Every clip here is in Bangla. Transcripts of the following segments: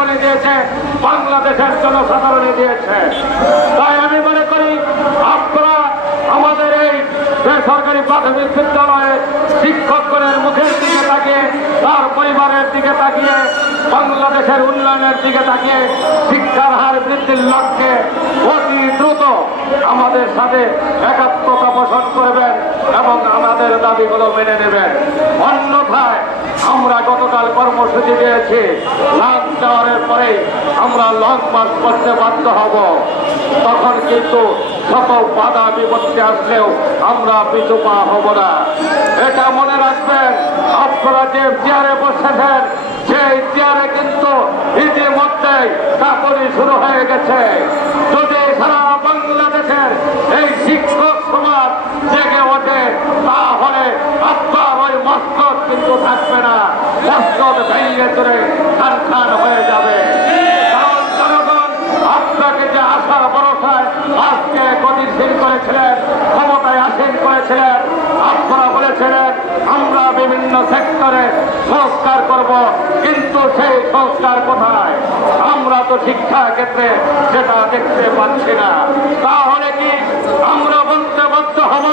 জনগণই দিয়েছে, বাংলাদেশের জনসাধারণই দিয়েছে। তাই আমি মনে করি আপনারা আমাদের এই বেসরকারি প্রাথমিক বিদ্যালয়ে শিক্ষকগণের মুখের দিকে তাকিয়ে, তার পরিবারের দিকে তাকিয়ে, বাংলাদেশের উন্নয়নের দিকে তাকিয়ে শিক্ষার হার বৃদ্ধির লক্ষ্যে অতি দ্রুত আমাদের সাথে একাত্মতা পোষণ করবেন এবং আমাদের দাবিগুলো মেনে নেবেন। অন্যথায় আমরা গতকাল কর্মসূচি দিয়েছি, লাঞ্চ দেওয়ার পরে আমরা লং মার্চ করতে বাধ্য হব। তখন কিন্তু শত বাধা বিপত্তি আসলেও আমরা পিছু পা হব না। এটা মনে রাখবেন, আপনারা যে চেয়ারে বসেছেন সেই চেয়ারে কিন্তু ইতিমধ্যেই চাকরি শুরু হয়ে গেছে। যদি সারা বাংলাদেশের এই শিক্ষক সমাজ জেগে ওঠে তাহলে আপনার ওই মস্তক কিন্তু থাকবে না, মস্তক ভেঙে চলে খান খান হয়ে যাবে। কারণ জনগণ আপনাকে যে আশার ভরসায় আজকে গতিশীল করেছিলেন, ক্ষমতায় আসীন করেছিলেন, আপনারা বলেছিলেন আমরা বিভিন্ন সেক্টরে সংস্কার করব, কিন্তু সেই সংস্কার কোথায়? আমরা তো শিক্ষা ক্ষেত্রে সেটা দেখতে পাচ্ছি না। তাহলে কি আমরা বলতে বাধ্য হব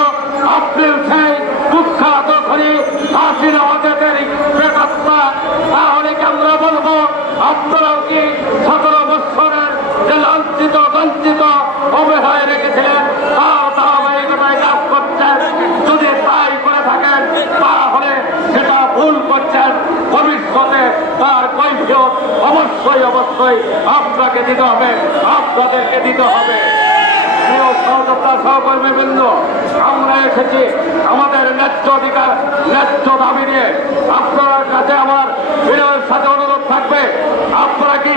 আপনি সেই কুখ্যাত ধরে হাসিনা আমাদের বেকাত্তা? তাহলে কি আমরা বলবো আপনারাও কি 17 বছরের যে লাঞ্ছিত বঞ্চিত অবহেলায় রেখেছিলেন তার ধারাবাহিকতায় কাজ করছেন? যদি তাই করে থাকেন তাহলে সেটা ভুল করছেন। ভবিষ্যতে তার কৈফিয়ত অবশ্যই অবশ্যই আপনাকে দিতে হবে, আপনাদেরকে দিতে হবে। প্রিয় সহযোদ্ধা সহকর্মীবৃন্দ, আমরা এসেছি আমাদের ন্যায্য অধিকার, ন্যায্য দাবি নিয়ে। আপনার কাছে আমার বিনয়ের সাথে অনুরোধ থাকবে, আপনারা কি